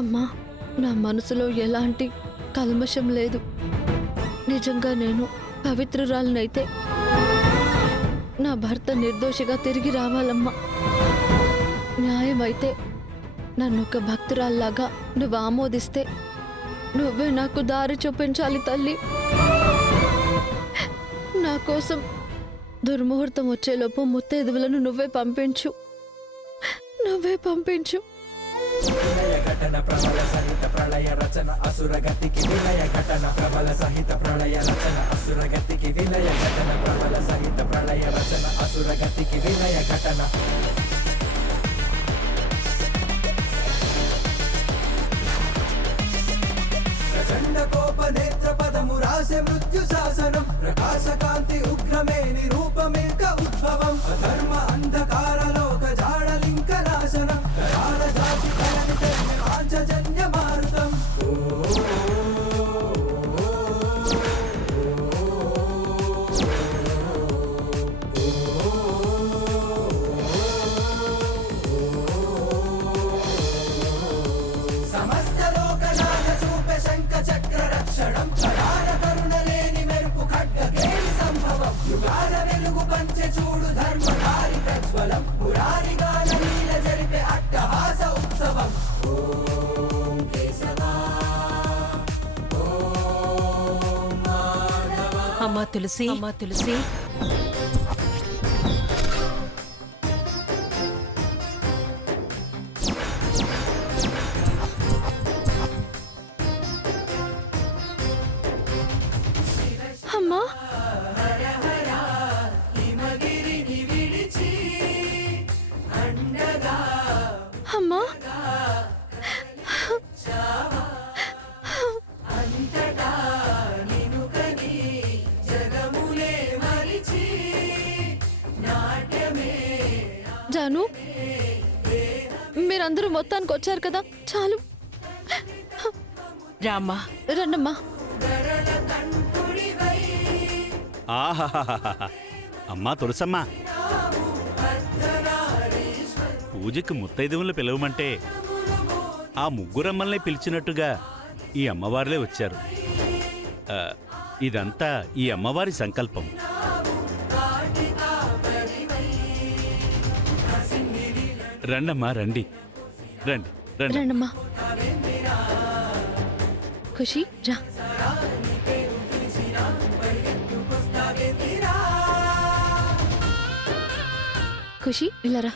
అమ్మా, నా మనసులో ఎలాంటి కల్మషం లేదు. నిజంగా నేను పవిత్రురాలనైతే నా భర్త నిర్దోషిగా తిరిగి రావాలమ్మా. న్యాయమైతే నన్ను ఒక భక్తురాల్లాగా నువ్వు ఆమోదిస్తే నువ్వే నాకు దారి చూపించాలి తల్లి. నా కోసం దుర్ముహూర్తం వచ్చేలోపు ముత్తైదువులను నువ్వే పంపించు. విలయ ఘటన ప్రబల సహిత ప్రళయ రచన అసురగతికి విలయ ఘటన ప్రబల సహిత ప్రళయ రచన అసురగతికి విలయ ఘటన ప్రబల సహిత ప్రళయ రచన అసురగతికి విలయ ఘటన. ప్రచండ కోప నేత్ర పదము రాసే మృత్యు శాసనం ప్రకాశ కాంతి ఉగ్రమే నిరూపమేక ఉద్భవం అధర్మ అంధకార లోక జాడలింక నాశనం నరాల జాతి కలని తెన్ని వాంఛజన్య మారుతం. సమస్త లోకనాథ చూపె శంఖ చక్ర రక్షణం చరార కరుణ లేని మెరుపు ఖడ్గ కేలి సంభవం యుగాల వెలుగు పంచె చూడు ధర్మధారి ప్రజ్వలం మురారి గాన లీల జరిపే అట్టహాస ఉత్సవం. ఓం కేశవా ఓం మాధవ. అమ్మా తులసి, అమ్మా, హిమగిరిని విడిచి అండగా అమ్మా, అంతటా నినుకని జగములే మరిచి నాట్యమే. జాను, మీరందరూ మొత్తానికి వచ్చారు కదా, చాలు. రామ్మా. రండమ్మా. ఆహాహాహా. అమ్మా తులసమ్మా, పూజకి ముత్తైదువులు పిలవమంటే ఆ ముగ్గురమ్మల్ని పిలిచినట్టుగా ఈ అమ్మవారులే వచ్చారు. ఇదంతా ఈ అమ్మవారి సంకల్పం. రండమ్మా, రండి రండి రండి. రండమ్మా. ఖుషి రా. ఖుషి ఇలా రా.